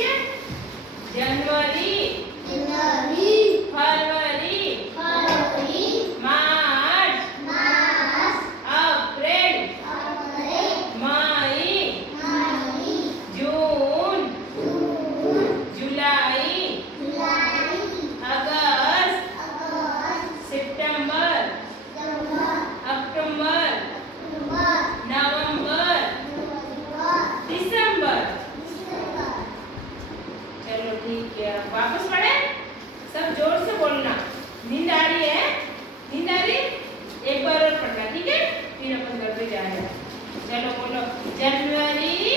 लिखिए जनवरी, जनवरी, फरवरी, फरवरी, मार्च, मार्च, अप्रैल, अप्रैल, मई, मई, जून, जून, जुलाई, जुलाई, अगस्त, अगस्त, सितंबर, सितंबर, अक्टूबर, अक्टूबर, नवंबर, नवंबर, दिसंबर। दिसंबर। चलो ठीक है, अब वापस पढ़े। सब जोर से बोलना। नींद आ रही है? नींद आ रही? एक बार और पढ़ना, ठीक है? फिर अपन घर पे जाएंगे। चलो बोलो जनवरी,